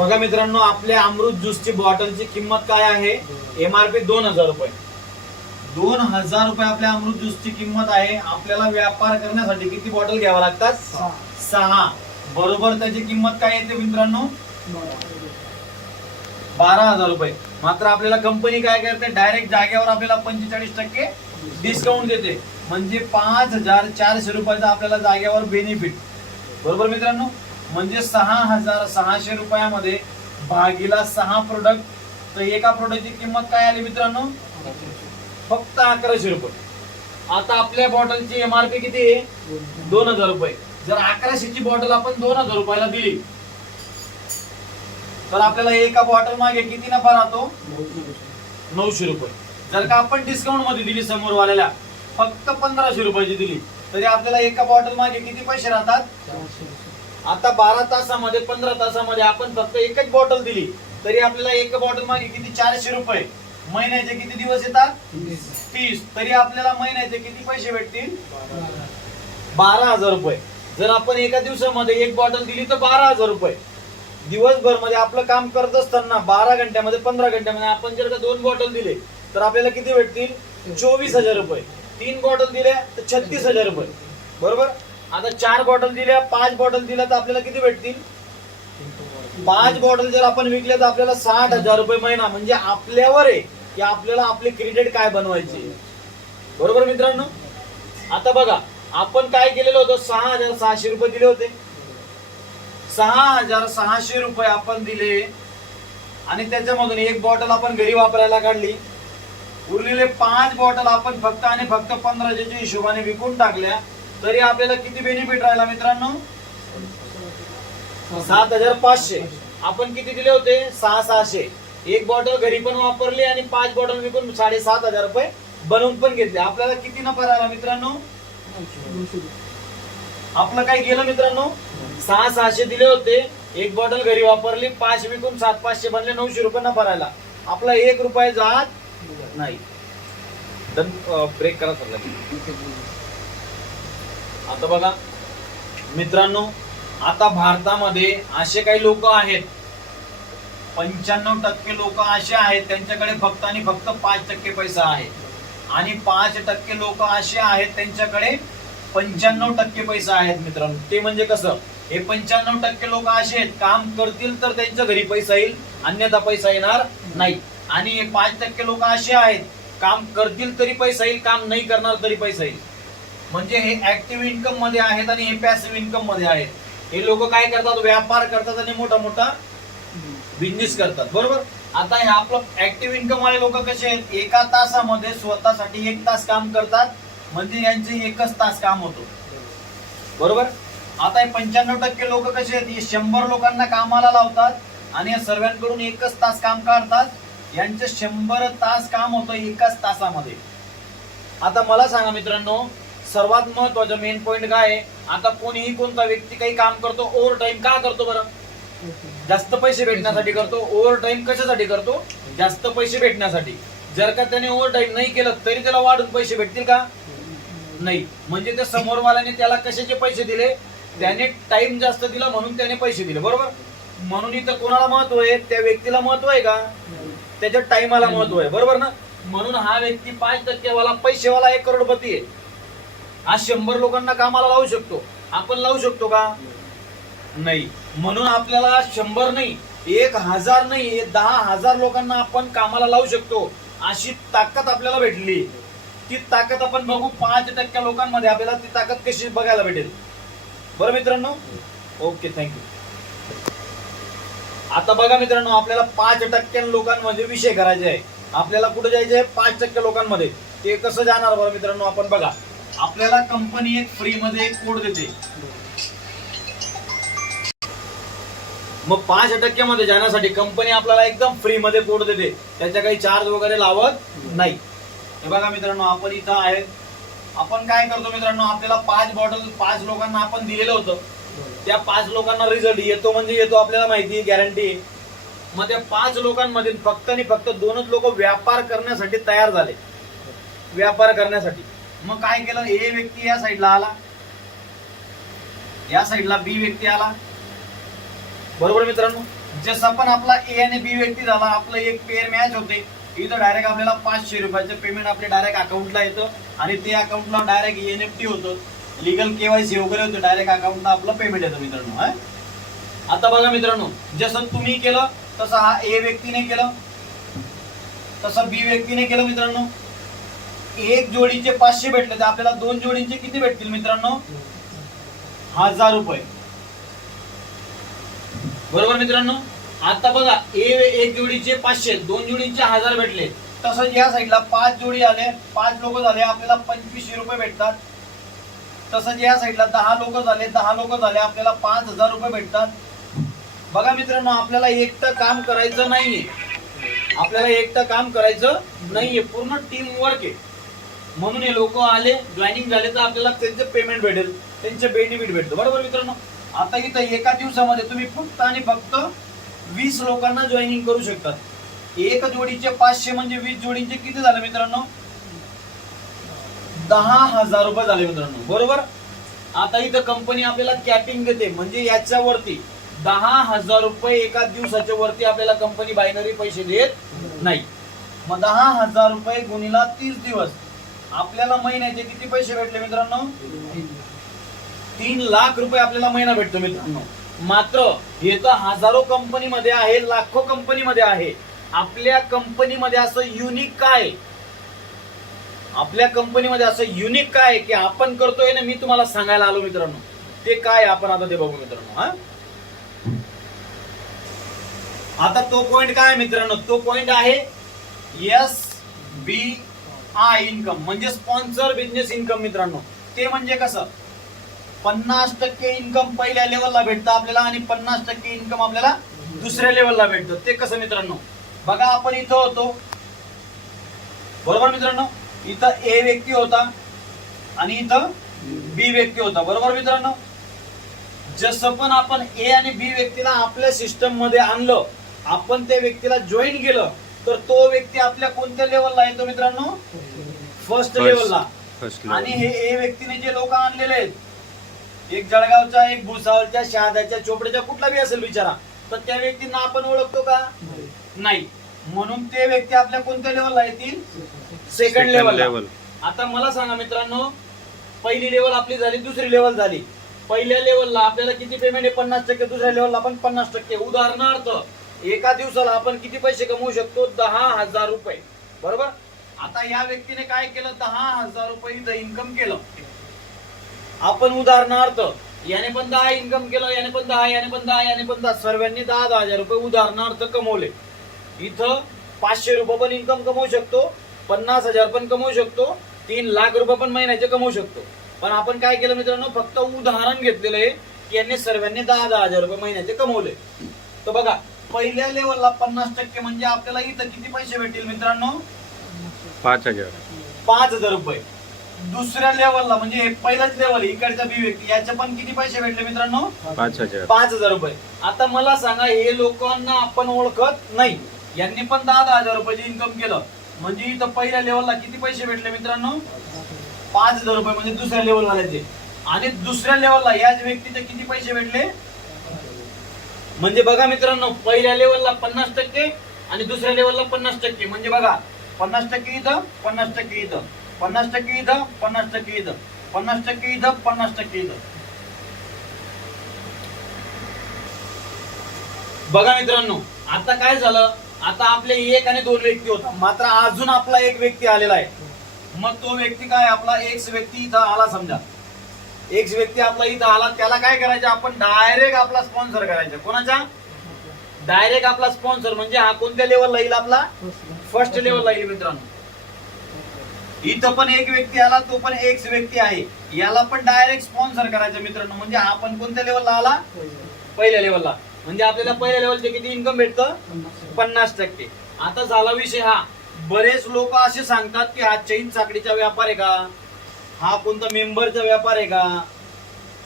बघा मित्रांनो, आपल्या अमृत ज्यूसची बॉटलची किंमत काय आहे? MRP 2000 रुपये. 2000 रुपये आपल्या अमृत ज्यूसची किंमत आहे. आपल्याला व्यापार करण्यासाठी किती बॉटल घ्यावा लागतात? 6. बरोबर त्याची किंमत काय येते मित्रांनो? 12,000 रुपये. मात्र आपल्याला कंपनी काय करते? डायरेक्ट जागेवर आपल्याला 45% डिस्काउंट देते. म्हणजे 5400 रुपयाचा आपल्याला जागेवर बेनिफिट. बरोबर मित्रांनो, म्हणजे 6600 रुपयामध्ये भागीला 6 प्रोडक्ट. तर एका प्रोडक्टची किंमत काय आली मित्रांनो? फक्त 1100 रुपये. आता आपल्या बॉटलची MRP किती आहे? 2000 रुपये. जर 1100 ची बॉटल आपण 2000 रुपयाला दिली तर आपल्याला एका बॉटल मागे किती नफा राहतो? 900 रुपये. जर का आपण डिस्काउंट मध्ये दिली समोर वाल्याला फक्त 1500 रुपयाची दिली तरी आपल्याला एका बॉटल मागे किती पैसे राहतात? आता 12 तासामध्ये 15 तासामध्ये आपण फक्त एकच बॉटल दिली तरी आपल्याला एक बॉटल मागे किती? 400 रुपये. महिन्याचे किती दिवस येतात? 30. तरी आपल्याला महिन्याचे किती पैसे भेटतील? 12,000 रुपये. जर आपण एका दिवसामध्ये एक बॉटल दिली तर 12,000 रुपये. दिवसभर मध्ये आपलं काम करत असताना 12 घंट्यामध्ये 15 घंट्यामध्ये आपण जर का 2 बॉटल दिले तर आपल्याला किती भेटतील? 24,000 रुपये. 3 बॉटल दिल्या तर 36,000 रुपये. बरोबर. आता 4 बॉटल दिल्या, 5 बॉटल दिल्या तर आपल्याला किती भेटतील? 5 बॉटल जर आपण विकल्या तर आपल्याला 60,000 रुपये महिना. म्हणजे आपल्यावर आहे की आपल्याला आपली क्रेडिट काय बनवायची. बरोबर मित्रांनो. आता बघा, आपण काय केलेलं होतं? 6600 रुपये दिले होते. 6600 रुपये आपण दिले आणि त्याच्यामधून एक बॉटल आपण घरी वापरायला काढली. उरलेले 5 बॉटल आपण फक्त आणि फक्त 1500च्या हिशोबाने विकून टाकल्या तरी आपल्याला किती बेनिफिट राहिला मित्रांनो? 7500. आपण किती दिले होते? 6600. एक बॉटल घरी पण वापरली आणि 5 बॉटल विकून 7500 रुपये बनवून पण घेतले. आपल्याला किती नफा राहिला मित्रांनो? आपलं काय गेलं मित्रांनो? 6600 दिले होते, एक बॉटल घरी वापरली, 5 विकून 7500 बनले, 900 रुपये नफा राहिला. आपला 1 रुपया जात नाही. ब्रेक करा सर. आता बघा मित्रांनो, आता भारतामध्ये असे काही लोक आहेत, 95% लोक असे आहेत त्यांच्याकडे फक्त आणि फक्त 5% पैसा आहे आणि 5% लोक असे आहेत त्यांच्याकडे 95% पैसा आहेत मित्रांनो. ते म्हणजे कसं? हे 95% लोक असे आहेत, काम करतील तर त्यांच्या घरी पैसा येईल, अन्यथा पैसा येणार नाही. आणि हे 5% लोक असे आहेत, काम करतील तरी पैसा येईल, काम नाही करणार तरी पैसा येईल. म्हणजे हे ऍक्टिव्ह इन्कम मध्ये आहेत आणि हे पॅसिव्ह इन्कम मध्ये आहेत. हे लोक काय करतात? व्यापार करतात आणि मोठा मोठा बिझनेस करतात. बरोबर. आता हे आपलं ऍक्टिव्ह इन्कम वाले लोक कसे आहेत? एका तासामध्ये स्वतःसाठी 1 तास काम करतात, म्हणजे यांचे 1च तास काम होतो. बरोबर. आता हे 95% लोक कसे आहेत? हे 100 लोकांना कामाला लावतात आणि या सर्वांकडून 1च तास काम काढतात. यांचे 100 तास काम होतं 1च तासामध्ये. आता मला सांगा मित्रांनो, सर्वात महत्वाचा मेन पॉइंट काय आहे? आता कोणीही कोणता व्यक्ती काही काम करतो, ओव्हर टाइम का करतो बरं? जास्त पैसे भेटण्यासाठी करतो. ओव्हर टाइम कशासाठी करतो? जास्त पैसे भेटण्यासाठी. जर का त्याने ओव्हर टाइम नाही केलं तरी त्याला वाढून पैसे भेटतील का? नाही. म्हणजे त्या समोरवाल्याने त्याला कशाचे पैसे दिले? त्याने टाइम जास्त दिला म्हणून त्याने पैसे दिले. बरोबर. म्हणून इथं कोणाला महत्व आहे? त्या व्यक्तीला महत्व आहे का? त्याच्या टाइमाला महत्व आहे. बरोबर ना. म्हणून हा व्यक्ती 5% वाला पैसेवाला 1 करोडपती आहे. आज 100 लोकांना कामाला लावू शकतो. आपण लावू शकतो का? नाही. म्हणून आपल्याला 100 नाही, 1000 नाही, 10,000 लोकांना आपण कामाला लावू शकतो. अशी ताकद आपल्याला भेटली. ती ताकद आपण बघू 5% लोकांमध्ये आपल्याला ती ताकद कशी बघायला भेटेल. बरं मित्रांनो. Okay, thank you. आता बघा मित्रांनो, आपल्याला 5% लोकांमध्ये विषय करायचे आहे. आपल्याला कुठे जायचे आहे? 5% लोकांमध्ये. ते कसं जाणार बरं मित्रांनो? आपण बघा, आपल्याला कंपनी एक फ्री मध्ये एक कोड देते. मग 5% मध्ये जाण्यासाठी कंपनी आपल्याला एकदम फ्री मध्ये कोड देते. त्याच्या काही चार्ज वगैरे लावत नाही. हे बघा मित्रांनो, आपण इथं आहे. आपण काय करतो मित्रांनो? आपल्याला 5 बॉटल 5 लोकांना आपण दिलेलं होतं. त्या 5 लोकांना रिझल्ट येतो म्हणजे येतो, आपल्याला माहिती आहे, गॅरंटी. मग त्या 5 लोकांमध्ये फक्त आणि फक्त 2च लोक व्यापार करण्यासाठी तयार झाले. व्यापार करण्यासाठी. मग काय केलं? ए व्यक्ती या साईडला आला, या साईडला बी व्यक्ती आला. बरोबर मित्रांनो. जसं पण आपला ए आणि बी व्यक्ती झाला, आपलं एक पेअर मॅच होते, इथं डायरेक्ट आपल्याला 500 रुपयाचं पेमेंट आपल्या डायरेक्ट अकाउंटला येतं आणि ते अकाउंटला डायरेक्ट एनएफटी होतं, लिगल केवायसी वगैरे होतं, डायरेक्ट अकाउंटला आपलं पेमेंट येतं मित्रांनो. आता बघा मित्रांनो, जसं तुम्ही केलं तसं हा ए व्यक्तीने केलं, तसं बी व्यक्तीने केलं मित्रांनो. एक जोडीचे 500 भेटले तर आपल्याला 2 जोडींचे किती भेटतील मित्रांनो? 1000 रुपये. बरोबर मित्रांनो. आता बघा, एक जोडीचे 500, 2 जोडींचे 1000 भेटले. तसंच या साईडला 5 जोडी आले, 5 लोक झाले, आपल्याला 2500 रुपये भेटतात. तसंच या साईडला 10 लोक झाले, 10 लोक झाले, आपल्याला 5000 रुपये भेटतात. बघा मित्रांनो, आपल्याला एकटं काम करायचं नाहीये, आपल्याला एकटं काम करायचं नाहीये, पूर्ण टीम वर्क आहे. म्हणून हे लोक आले, जॉईनिंग झाले तर आपल्याला त्यांचे पेमेंट भेटेल, त्यांचे बेनिफिट भेटतो. बरोबर मित्रांनो. आता इथं एका दिवसामध्ये तुम्ही फक्त आणि फक्त 20 लोकांना जॉईनिंग करू शकतात. एक जोडीचे 500 म्हणजे 20 जोडींचे किती झाले मित्रांनो? 10,000 रुपये झाले मित्रांनो. बरोबर. आता इथं कंपनी आपल्याला कॅपिंग देते, म्हणजे याच्यावरती 10,000 रुपये एका दिवसाच्या वरती आपल्याला कंपनी बायनरी पैसे देत नाही. मग 10,000 रुपये गुणिला 30 दिवस, आपल्याला महिन्याचे किती पैसे भेटले मित्रांनो? 3 लाख रुपये आपल्याला महिना भेटतो मित्रांनो. मात्र हे तर हजारो कंपनीमध्ये आहे, लाखो कंपनीमध्ये आहे. आपल्या कंपनीमध्ये असं युनिक काय, आपल्या कंपनीमध्ये असं युनिक काय की आपण करतोय ना, मी तुम्हाला सांगायला आलो मित्रांनो. ते काय आपण आता ते बघू मित्रांनो. आता तो पॉइंट काय मित्रांनो? तो पॉइंट आहे SBI इन्कम, म्हणजे स्पॉन्सर बिझनेस इन्कम मित्रांनो. ते म्हणजे कसं? 50% इन्कम पहिल्या लेवलला भेटतं आपल्याला आणि 50% इन्कम आपल्याला दुसऱ्या लेवलला भेटतं. ते कसं मित्रांनो? बघा, आपण इथं होतो, बरोबर मित्रांनो. इथं ए व्यक्ती होता आणि इथं बी व्यक्ती होता, बरोबर मित्रांनो. जसं पण आपण ए आणि बी व्यक्तीला आपल्या सिस्टम मध्ये आणलं, आपण त्या व्यक्तीला जॉईन केलं, तर तो व्यक्ती आपल्या कोणत्या लेवलला येतो मित्रांनो? फर्स्ट लेवलला. आणि हे ए व्यक्तीने जे लोक आणलेले आहेत, एक जळगावचा, एक भुसावळच्या, शहाद्याच्या, चोपड्याच्या, कुठला बी असेल बिचारा, तर त्या व्यक्तींना आपण ओळखतो का? नाही. म्हणून ते व्यक्ती आपल्या कोणत्या लेवलला येतील? सेकंड लेवलला. आता मला सांगा मित्रांनो, पहिली लेवल आपली झाली, दुसरी लेवल झाली. पहिल्या लेवलला आपल्याला किती पेमेंट आहे? 50%. दुसऱ्या लेवलला पण 50%. उदाहरणार्थ एका दिवसाला आपण किती पैसे कमवू शकतो? 10,000 रुपये. बरोबर. आता या व्यक्तीने काय केलं? 10,000 रुपये इन्कम केलं. आपण उदाहरणार्थ याने पण 10 इन्कम केलं, याने पण 10, याने पण 10, याने पण 10, सर्वांनी 10,000 रुपये उदाहरणार्थ कमवले. इथं 500 रुपये पण इन्कम कमवू शकतो, 50,000 पण कमवू शकतो, 3 लाख रुपये पण महिन्याचे कमवू शकतो. पण आपण काय केलं मित्रांनो? फक्त उदाहरण घेतलेलं आहे की यांनी सर्वांनी 10,000 रुपये महिन्याचे कमवले. तर बघा, पहिल्या लेवलला 50% म्हणजे आपल्याला इथं किती पैसे भेटतील मित्रांनो? 5,000 रुपये. दुसऱ्या लेवलला म्हणजे हे पहिलाच लेवल, इकडचा बी व्यक्ती, याचे पण किती पैसे भेटले मित्रांनो? 5,000 रुपये. आता मला सांगा, हे लोकांना आपण ओळखत नाही, यांनी पण 10,000 रुपयाचे इन्कम केलं, म्हणजे इथं पहिल्या लेवलला किती पैसे भेटले मित्रांनो? 5,000 रुपये, म्हणजे दुसऱ्या लेवलला आले. आणि दुसऱ्या लेवलला याच व्यक्तीचे किती पैसे भेटले? म्हणजे बघा मित्रांनो, पहिल्या लेवलला 50% आणि दुसऱ्या लेवलला 50%, म्हणजे बघा 50% इथं, 50% इथं, 50% इथं, 50% इथं, 50% इथं, 50% इथं. बघा मित्रांनो, आता काय झालं? आता आपले 1 आणि 2 व्यक्ती होता, मात्र अजून आपला एक व्यक्ती आलेला आहे. मग तो व्यक्ती काय? आपला एक्स व्यक्ती इथं आला. समजा एक्स व्यक्ती आपला इथं आला, त्याला काय करायचं? आपण डायरेक्ट आपला स्पॉन्सर करायचा. कोणाचा? डायरेक्ट आपला स्पॉन्सर. म्हणजे हा कोणत्या लेवलला येईल? आपला फर्स्ट लेवलला येईल मित्रांनो. इथं पण एक व्यक्ती आला, तो पण एक्स व्यक्ती आहे, याला पण डायरेक्ट स्पॉन्सर करायचं मित्रांनो. म्हणजे हा पण कोणत्या लेवलला आला? पहिल्या लेवलला. म्हणजे आपल्याला पहिल्या लेवलचे किती इन्कम भेटतं? 50%. आता झाला विषय हा, बरेच लोक असे सांगतात की हा चैन साखळीचा व्यापार आहे का? हा कोणता मेंबरचा व्यापार आहे का?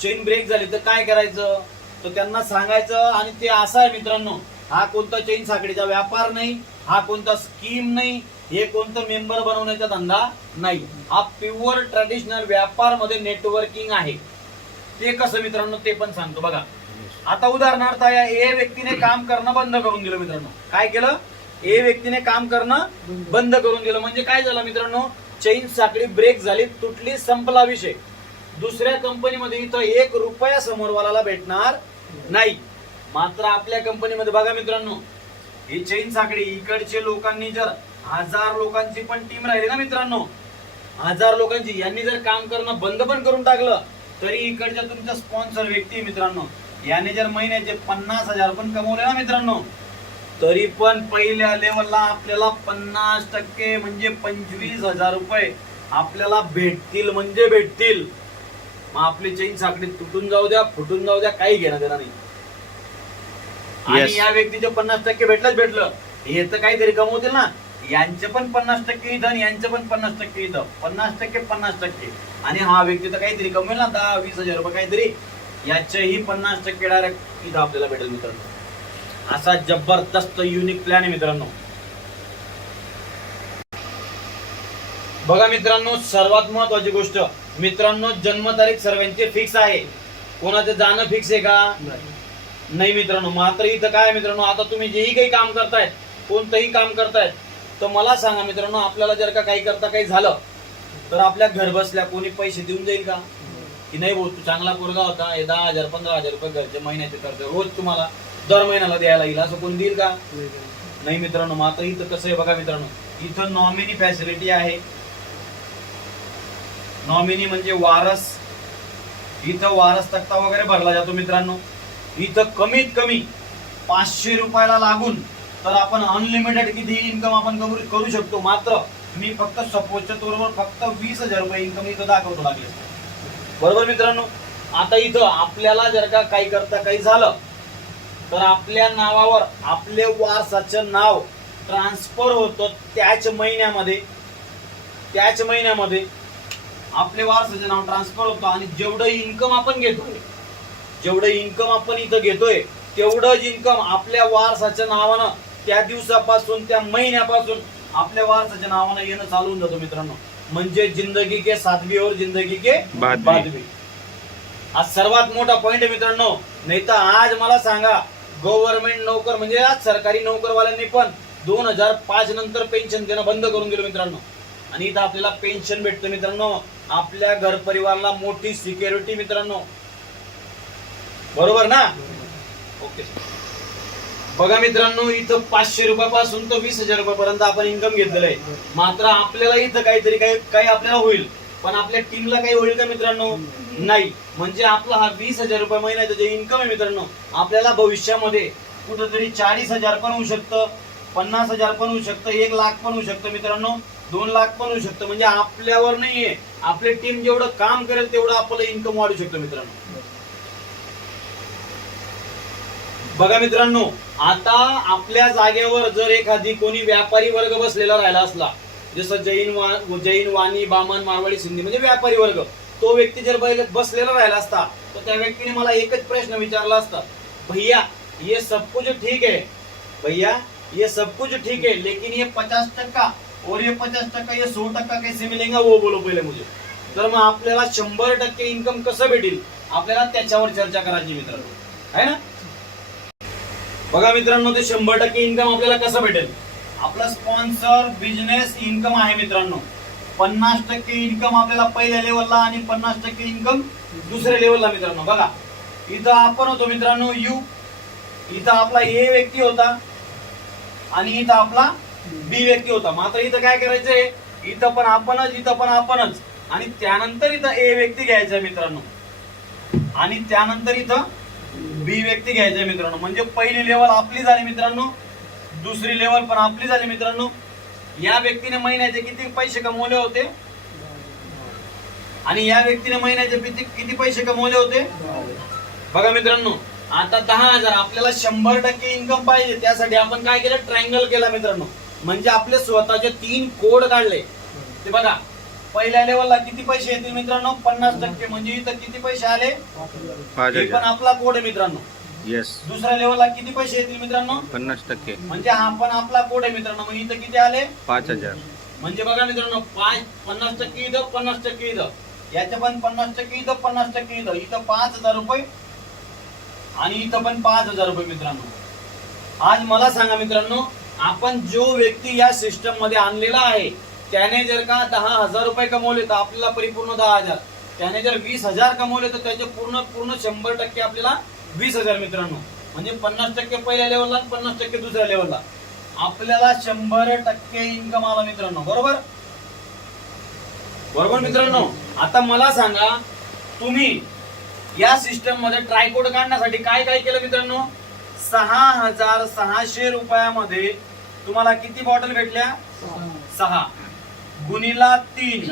चेन ब्रेक झाली तर काय करायचं? तर त्यांना सांगायचं, आणि ते असं आहे मित्रांनो, हा कोणता चेन साखळीचा व्यापार नाही, हा कोणता स्कीम नाही, हे कोणतं मेंबर बनवण्याचा धंदा नाही. हा प्युअर ट्रेडिशनल व्यापार मध्ये नेटवर्किंग आहे. ते कसं मित्रांनो ते पण सांगतो बघा. आता उदाहरणार्थ या ए व्यक्तीने काम करणं बंद करून दिलं मित्रांनो. काय केलं? ए व्यक्तीने काम करणं बंद करून दिलं म्हणजे काय झालं मित्रांनो, चेन साखळी ब्रेक झाली, तुटली, संपला विषय. दुसऱ्या कंपनीमध्ये इथं 1 रुपया समोरवाला भेटणार नाही. मात्र आपल्या कंपनीमध्ये बघा मित्रांनो, ही चेन साखळी इकडचे लोकांनी जर 1000 लोकांची पण टीम राहिली ना मित्रांनो, 1000 लोकांची, यांनी जर काम करणं बंद पण करून टाकलं तरी इकडच्या तुमच्या स्पॉन्सर व्यक्ती मित्रांनो याने जर महिन्याचे 50,000 पण कमवले ना मित्रांनो, तरी पण पहिल्या लेवलला आपल्याला 50% म्हणजे 25,000 रुपये आपल्याला भेटतील म्हणजे भेटतील. मग आपली चेन साखळी तुटून जाऊ द्या, फुटून जाऊ द्या, काही घेणं देणार नाही. आणि या व्यक्तीचे 50% भेटलंच भेटलं, हे तर काहीतरी कमवतील ना. यांचे पण 50% इथं आणि यांचे पण 50% इथं, 50% 50%. आणि हा व्यक्ती तर काहीतरी कमवेल ना, 10-20,000 रुपये काहीतरी, याचेही 50% डायरेक्ट इथं आपल्याला भेटेल मित्रांनो. असा जबरदस्त युनिक प्लॅन आहे मित्रांनो. बघा मित्रांनो, सर्वात महत्वाची गोष्ट मित्रांनो, जन्मतारीख सर्वांची फिक्स आहे. कोणाचं जाणं फिक्स आहे का? नाही मित्रांनो. मात्र इथं काय मित्रांनो, आता तुम्ही जेही काही काम करतायत, कोणतंही काम करतायत, तर मला सांगा मित्रांनो, आपल्याला जर का काही करता काही झालं तर आपल्या घर बसल्या कोणी पैसे देऊन जाईल का? की नाही भाऊ, तू चांगला पोरगा होता, हे 10,000 15,000 रुपये घरचे महिन्याचे खर्च रोज तुम्हाला दर महिन्याला द्यायला येईल, असं कोणी देईल का? नाही मित्रांनो. मात्र इथं कसं आहे बघा मित्रांनो, इथं नॉमिनी फॅसिलिटी आहे. नॉमिनी म्हणजे वारस. इथं वारस तक्ता वगैरे भरला जातो मित्रांनो. इथं कमीत कमी 500 रुपयाला लागून तर आपण अनलिमिटेड किती इन्कम आपण करू शकतो. मात्र मी फक्त सपोजच्या तोरवर फक्त 20,000 रुपये इन्कम इथं दाखवतो लागले. बरोबर मित्रांनो. आता इथं आपल्याला जर का काही करता काही झालं तर आपल्या नावावर आपले वारसाचं नाव ट्रान्सफर होतं. त्याच महिन्यामध्ये आपले वारसाचं नाव ट्रान्सफर होतं. आणि जेवढं इन्कम आपण इथं घेतोय तेवढंच इन्कम आपल्या वारसाच्या नावानं त्या दिवसापासून त्या महिन्यापासून आपल्या वारसाच्या नावानं येणं चालू होऊन जातो मित्रांनो. म्हणजे जिंदगी के सातवी और जिंदगी के बादवी. हा सर्वात मोठा पॉइंट आहे मित्रांनो. नाही तर आज मला सांगा, गव्हर्नमेंट नोकर म्हणजे आज सरकारी नोकरवाल्यांनी पण 2005 नंतर पेन्शन देणं बंद करून दिलं मित्रांनो. आणि इथं आपल्याला पेन्शन भेटतं मित्रांनो. आपल्या घर परिवाराला मोठी सिक्युरिटी मित्रांनो. बरोबर ना? ओके. बघा मित्रांनो, इथं 500 रुपयापासून तर 20,000 रुपयापर्यंत आपण इन्कम घेतलेलं आहे. मात्र आपल्याला इथं काहीतरी काही आपल्याला होईल, पण आपल्या टीमला काही होईल का मित्रांनो? नाही. म्हणजे आपला हा 20,000 रुपये महिन्याचा जे इन्कम आहे मित्रांनो, आपल्याला भविष्यामध्ये कुठेतरी 40,000 पण होऊ शकतं, 50,000 पण होऊ शकतं, 1 लाख पण होऊ शकतं मित्रांनो, 2 लाख पण होऊ शकतं. म्हणजे आपल्यावर नाहीये, आपली टीम जेवढं काम करेल तेवढं आपलं इन्कम वाढू शकतं मित्रांनो. बघा मित्रांनो, आता आपल्या जागेवर जर एखादी कोणी व्यापारी वर्ग बसलेला राहिला असला, जसं जैन वाणी बामन मारवाडी सिंधी म्हणजे व्यापारी वर्ग, तो व्यक्ती जर बसलेला राहिला असता तर त्या व्यक्तीने मला एकच प्रश्न विचारला असता, भैया ये सब कुछ ठीक है, भैया ये सब कुछ ठीक है, लेकिन ये 50% और ये 50% ये 100% कैसे मिलेगा वो बोलो पहिले मुझे. तर मग आपल्याला 100% इन्कम कसं भेटेल, आपल्याला त्याच्यावर चर्चा करायची मित्रांनो, आहे ना. बघा मित्रांनो, ते 100% इन्कम आपल्याला कसं भेटेल. आपला स्पॉन्सर बिझनेस इन्कम आहे मित्रांनो. 50% इन्कम आपल्याला पहिल्या लेवलला आणि 50% इन्कम दुसऱ्या लेवलला मित्रांनो. बघा इथं आपण होतो मित्रांनो यू, इथं आपला ए व्यक्ती होता आणि इथं आपला बी व्यक्ती होता. मात्र इथं काय करायचंय, इथं पण आपणच आणि त्यानंतर इथं ए व्यक्ती घ्यायचा मित्रांनो आणि त्यानंतर इथं बी व्यक्ती घ्यायचा मित्रांनो. म्हणजे पहिली लेवल आपली झाली मित्रांनो, दुसरी लेवल पण आपली झाली मित्रांनो. या व्यक्तीने महिन्याचे किती पैसे कमवले होते आणि या व्यक्तीने महिन्याचे किती पैसे कमवले होते. बघा मित्रांनो, आता 10,000 आपल्याला 100% इन्कम पाहिजे. त्यासाठी आपण काय केलं, ट्रायंगल केला मित्रांनो. म्हणजे आपले स्वतःचे 3 कोड काढले. ते बघा, पहिल्या लेवलला किती पैसे येतील मित्रांनो, 50%. म्हणजे इथं किती पैसे आले, हे पण आपला कोड आहे मित्रांनो. दुसऱ्या लेवलला किती पैसे येतील मित्रांनो, 50%. म्हणजे हा पण आपला कोड आहे मित्रांनो. मग इथं किती आले, 5,000. म्हणजे बघा मित्रांनो, 50% इथं, 50% इथं, याच्या पण 50% इथं, 50% इथं, इथं 5,000 रुपये आणि इथं पण 5,000 रुपये मित्रांनो. आज मला सांगा मित्रांनो, आपण जो व्यक्ती या सिस्टम मध्ये आणलेला आहे त्याने जर का 10,000 रुपये कमवले तर आपल्याला परिपूर्ण 10,000. त्याने जर 20,000 कमवले तर त्याचे पूर्ण 100% आपल्याला 20,000 मित्रांनो. म्हणजे 50% पहिल्या लेवलला आणि 50% दुसऱ्या लेवलला आपल्याला 100% इन्कम आला मित्रांनो. बरोबर बरोबर मित्रांनो. आता मला सांगा, तुम्ही या सिस्टम मध्ये ट्रायकोड काढण्यासाठी काय काय केलं मित्रांनो? 6,600 रुपयामध्ये तुम्हाला किती बॉटल भेटल्या? 6 गुणिला 3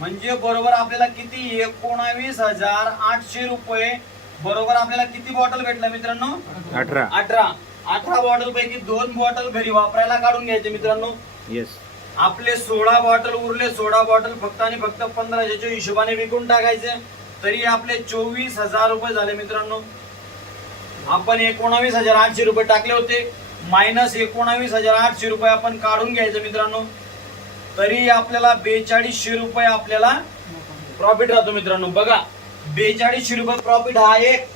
म्हणजे बरोबर आपल्याला किती? 19,800 रुपये. बरोबर आपल्याला किती बॉटल भेटल्या मित्रांनो? 18 बॉटल पैकी 2 बॉटल घरी वापरायला काढून घ्यायचे मित्रांनो. येस. आपले 16 बॉटल उरले. 16 बॉटल फक्त आणि फक्त 1500च्या हिशोबाने विकून टाकायचे. तरी आपले 24,000 रुपये झाले मित्रांनो. आपण 19,800 रुपये टाकले होते, मायनस 19,800 रुपये आपण काढून घ्यायचे मित्रांनो. तरी आपल्याला 4200 रुपये आपल्याला प्रॉफिट राहतो मित्रांनो. बघा 4200 रुपये प्रॉफिट. हा एक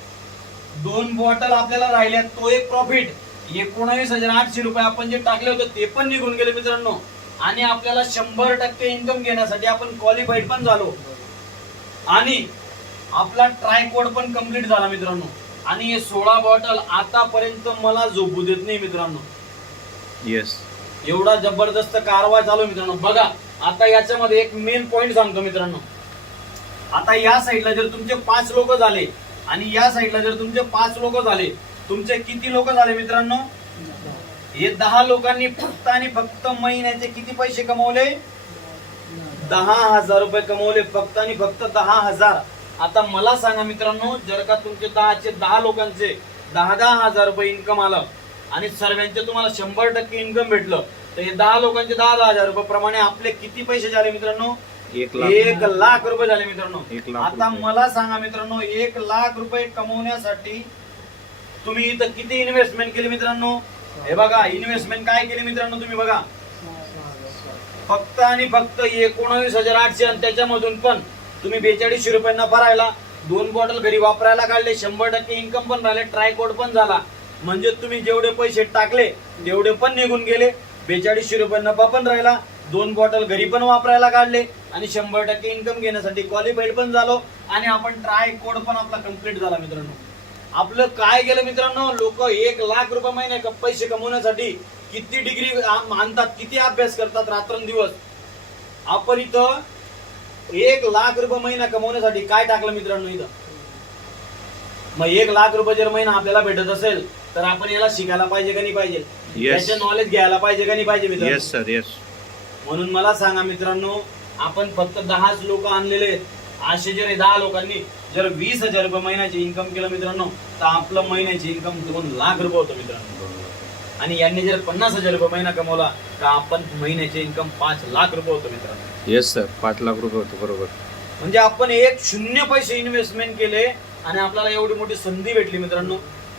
2 बॉटल आपल्याला राहिल्या तो एक प्रॉफिट. 19,800 रुपये आपण जे टाकले होते ते पण निघून गेले मित्रांनो. आणि आपल्याला 100% इन्कम घेण्यासाठी आपण क्वालिफाईड पण झालो. आणि आपला ट्राय कोड पण कम्प्लीट झाला मित्रांनो. आणि हे 16 बॉटल आतापर्यंत मला झोपू देत नाही मित्रांनो. येस. एवढा जबरदस्त कारभार चालू मित्रांनो. बघा आता याच्यामध्ये एक मेन पॉइंट सांगतो मित्रांनो. आता या साईडला जर तुमचे 5 लोक झाले आणि या साईडला जर तुमचे 5 लोक झाले, तुमचे किती लोक झाले मित्रांनो? हे 10 लोकांनी फक्त आणि फक्त महिन्याचे किती पैसे कमवले? 10,000 रुपये कमवले. फक्त आणि फक्त 10,000. आता मला सांगा मित्रांनो, जर का तुमचे 10 लोकांचे 10,000 रुपये इन्कम आलं आणि सर्वांचे तुम्हाला 100% इन्कम भेटलं, तर हे 10 लोकांचे 10,000 रुपये प्रमाणे आपले किती पैसे झाले मित्रांनो? 1,00,000 रुपये झाले मित्रांनो. आता मला सांगा मित्रांनो, 1,00,000 रुपये कमवण्यासाठी तुम्ही इथं किती इन्व्हेस्टमेंट केली मित्रांनो? हे बघा इन्व्हेस्टमेंट काय केली मित्रांनो तुम्ही बघा. फक्त आणि फक्त 19,800 आणि त्याच्यामधून पण तुम्ही 4200 रुपयांना भरायला 2 बॉटल घरी वापरायला काढले. 100% इन्कम पण राहिले. ट्राय कोड पण झाला. म्हणजे तुम्ही जेवढे पैसे टाकले तेवढे पण निघून गेले. 4200 रुपयांना पण राहिला. 2 बॉटल घरी पण वापरायला काढले आणि 100% इन्कम घेण्यासाठी क्वालिफाईड पण झालो. आणि आपण ट्राय कोड पण आपला कम्प्लीट झाला मित्रांनो. आपलं काय गेलं मित्रांनो? लोक 1,00,000 रुपये महिने पैसे कमवण्यासाठी किती डिग्री आणतात, किती अभ्यास करतात रात्रंदिवस. आपण इथं 1,00,000 रुपये महिना कमवण्यासाठी काय टाकलं मित्रांनो इथं? मग 1,00,000 रुपये जर महिना आपल्याला भेटत असेल तर आपण याला शिकायला पाहिजे का नाही पाहिजे? याचे नॉलेज घ्यायला पाहिजे का नाही पाहिजे मित्रांनो? Yes sir, yes. म्हणून मला सांगा मित्रांनो, आपण फक्त 10 लोक आणलेले आहेत. असे जर 10 लोकांनी जर 20,000 रुपये महिन्याचे इन्कम केलं मित्रांनो, तर आपलं महिन्याचे इन्कम 2,00,000 रुपये होतं मित्रांनो. आणि यांनी जर 50,000 रुपये महिना कमवला तर आपण महिन्याचे इन्कम 5,00,000 रुपये होतं मित्रांनो. येस सर, 5,00,000 रुपये होतं. बरोबर. म्हणजे आपण एक 0 पैसे इन्व्हेस्टमेंट केले आणि आपल्याला एवढी मोठी संधी भेटली मित्रांनो.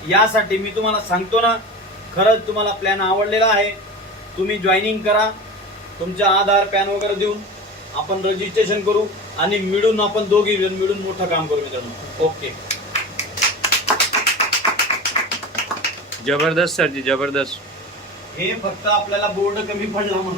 यासाठी मी तुम्हाला सांगतो ना, खरंच तुम्हाला प्लॅन आवडलेला आहे. तुम्ही जॉईनिंग करा. तुमच्या आधार पॅन वगैरे देऊन आपण रजिस्ट्रेशन करू आणि मिळून आपण दोघी मिळून मोठं काम करू मित्रांनो. ओके. जबरदस्त सर जी, जबरदस्त. हे फक्त आपल्याला बोर्ड कमी पडला म्हणून